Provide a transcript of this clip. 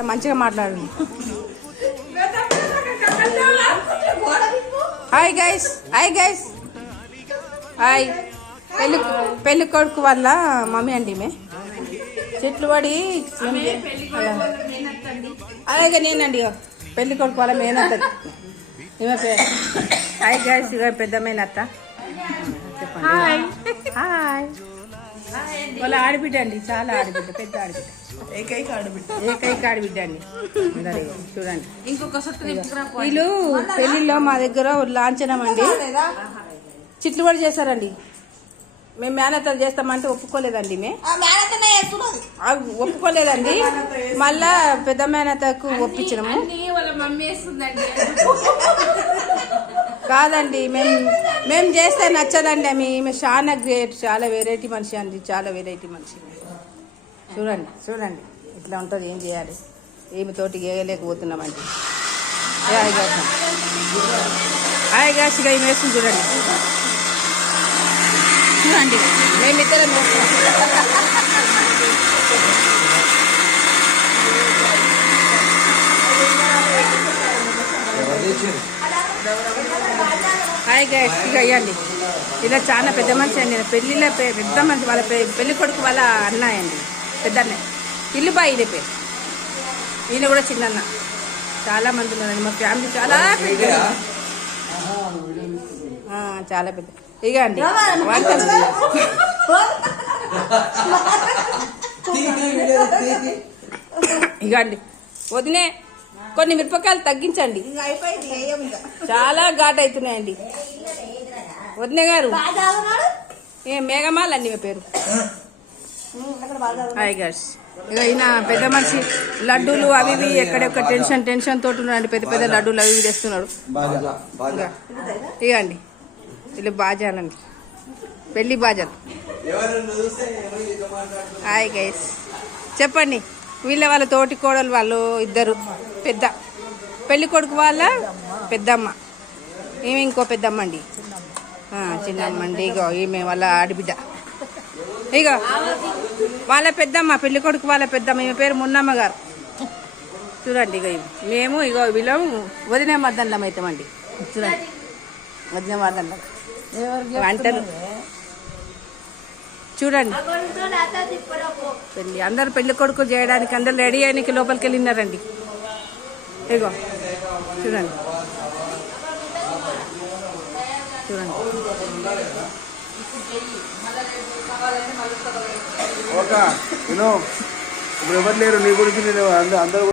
మంచిగా మాట్లాడు. Hi guys, hi guys, hi. పెళ్ళి కొడుకు వాళ్ళ మమ్మీ అండి మే చెట్లు పడి అలాగే నేనండి పెళ్లి కొడుకు వాళ్ళ మేనత్త. హాయ్ గైస్, ఇక పెద్ద మేనత్త. చెప్పండి. Hi hi. వాళ్ళ ఆడబిడ్డ అండి, చాలా ఆడబిడ్డ, పెద్ద ఆడబిడ్డ, ఏకైక ఆడబిడ్డ అండి. చూడండి, వీళ్ళు పెళ్లిలో మా దగ్గర లాంఛనం అండి చిట్లుబడి చేశారండి. మేము మేనత్తలు చేస్తామంటే ఒప్పుకోలేదండి. ఒప్పుకోలేదండి. మళ్ళా పెద్ద మేనత్తకు ఒప్పించినాము. కాదండి, మేము చేస్తే నచ్చదండి. ఆమె చాలా గ్రేట్, చాలా వెరైటీ మనిషి అండి, చాలా వెరైటీ మనిషి. చూడండి చూడండి ఇట్లా ఉంటుంది. ఏం చేయాలి, ఏమి తోటి వేయలేకపోతున్నామండి. హాయ్ గాస్, ఇక ఏమి వేస్తుంది చూడండి. చూడండి మేమిద్దరం వేస్తాం. హాయ్ గైస్, ఇక అయ్యండి ఇలా చాలా పెద్ద మనిషి అండి. పెళ్ళిలో పెద్ద మనిషి, వాళ్ళ పెళ్లి కొడుకు వాళ్ళ అన్నయ్య అండి, పెద్ద అన్నయ్య. ఇల్లు బాగా ఇదే పేరు. ఈయన కూడా చిన్న చాలా మంది ఉన్నారండి. మా ఫ్యామిలీ చాలా పెద్ద, చాలా పెద్ద. ఇక అండి ఇక అండి వదినే కొన్ని మిరపకాయలు తగ్గించండి, చాలా ఘాట్ అవుతున్నాయండి. వదినే గారు మేఘమాల అండి మీ పేరు. హాయ్ గాస్, ఇక ఈయన పెద్ద మనిషి లడ్డూలు అవి ఇవి ఎక్కడెక్కడ టెన్షన్ తోటి ఉన్నాడు. పెద్ద పెద్ద లడ్డూలు అవి ఇవి తెస్తున్నాడు. ఇక అండి వీళ్ళు బాజాలండి, పెళ్లి బాజాలు. హాయ్ గైస్, చెప్పండి. వాళ్ళ తోటి కోడలు వాళ్ళు ఇద్దరు, పెద్ద పెళ్లి కొడుకు వాళ్ళ పెద్దమ్మ, ఈమె ఇంకో పెద్దమ్మ అండి, చిన్నమ్మ అండి. ఇగో ఈమె వాళ్ళ ఆడబిడ్డ. ఇక వాళ్ళ పెద్దమ్మ, పెళ్లి కొడుకు వాళ్ళ పెద్దమ్మ, ఈమె పేరు మున్నమ్మ గారు. చూడండి, ఇక మేము ఇగో వీళ్ళం వదిన మద్దన్నం అవుతామండి. చూడండి, వదిన మద్దన్నం వంటలు చూడండి. పెళ్ళి అందరు పెళ్లి కొడుకు చేయడానికి అందరు రెడీ అయ్యానికి లోపలికి వెళ్ళినారండి. ఇగో చూడండి చూడండి. ఇప్పుడు ఎవరు లేరు నీ గురించి, నేను అందరూ